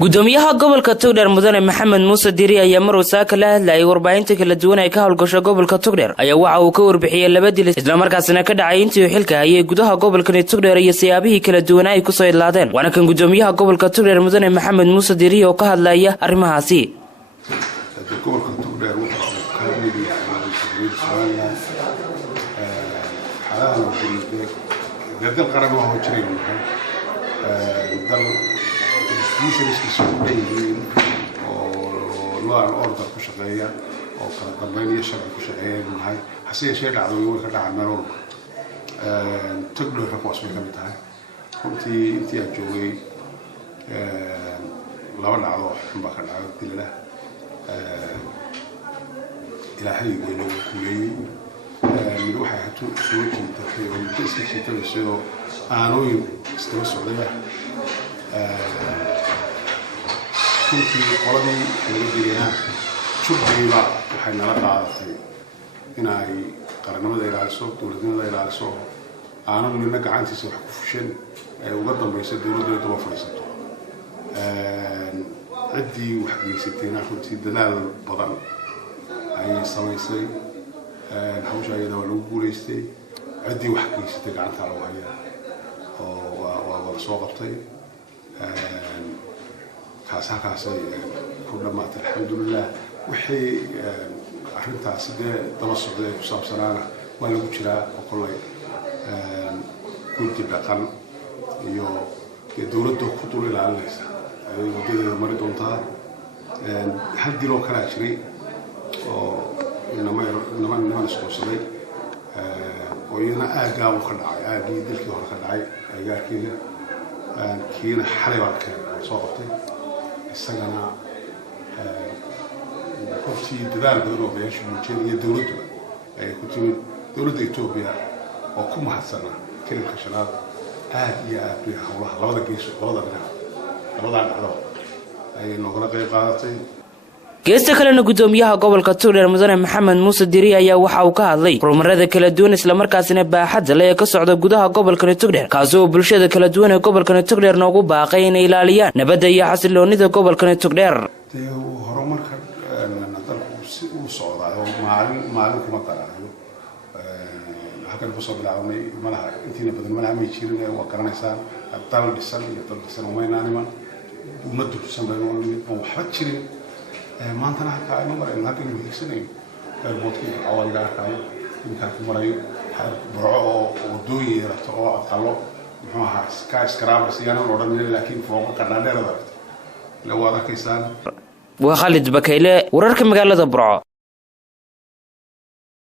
gudoomiyaha gobolka Togdheer mudane Maxamed Muuse Diri ayaa mar wasaaka la hadlayay warbaahinta kala duwan ee ka howlgasho gobolka Togdheer ayaa waxa uu ka warbixiyay laba dil isla markaasna ka dhacay intii xilka hayay gudaha gobolka Togdheer iyo siyaabihii kala duwan ay ku soo ilaadeen waana kan gudoomiyaha gobolka Togdheer mudane Maxamed Muuse Diri oo ka hadlaya arrimahaasi gobolka Togdheer wuxuu ka mid yahay dal qaran oo jiray dal مش مسؤولين والله الأرض كل شغية أو كربانية شغل كل شغية من هاي حسية شيء عدوي يقول كذا عن مرور تقبل الرقم اسمه كم تاعي أنتي أجوي لو أنا عضو بخل عضو كله إلى حي يقولوا كلي من واحد هتو سويتي تقريبا تسكت شيء تلسيو أنا استوى عليه كنت قرضي ولدينا شبهي وحنا لا قاعدتي هنا قرنا ما داير على الصوت ولدنا داير على الصوت أنا من هناك عندي سوح كفشن وقدم بيصير دولة توفر يصير عندي وحدي ستين أخذت دلال بدن أي صويصي نحوش أي دولة بوليستي عندي وحدي ستين عنتها وهي وصوغتي كاسة كل ما الحمد لله وحي أحرنتها سدى تمسك ذي وصاب سنانا ولا وجرا وكل كنت بقى يو الدولة كتول إلى عليها وكذا مريض أنتها هل دي لو كان عشري إنما نسكو صدي وينا أجا وخدعي أجي دلك وخدعي أجا كذا كينا حلوة كان صوتي السجنة كنت دلال بدرو بيش ممكن يدورد كنت دورد إثيوبيا وكم حسنا كل الخشنات يا أبي الله لوضع جيش لوضع على أي نقرأ قاعدتي geesta kalena gudoomiyaha gobolka Togdheer mudane Maxamed Muuse Diri ayaa waxa uu ka hadlay horumarada kala duwan isla markaasina baaxad leh ka socda gudaha gobolka Togdheer kaasoo bulshada kala duwan ee gobolka Togdheer noogu baaqay inay ilaaliyaan nabadda iyo xasiloonida gobolka Togdheer horumarka dalku si uu socdo maalin kuma qaraayo halkan ku soo bilaabnay malaha intiina badan malaha ma jirin ee waa garanaysaa dal dhisan iyo dal dhisan oo weynaanima ummaddu sameeyay oo waxa jirin ما أنت نحكي عنه مرة إنها كنا بيحسنين البوتكي أول جار كاي يمكن كمرة برعو ودوي رتقوا أقلوا محوها سكاي سكراب بس يعني ورا من لكن فوق كنا نرد لو هذا كيسان وخالد بكيلة وررك مقالة برعو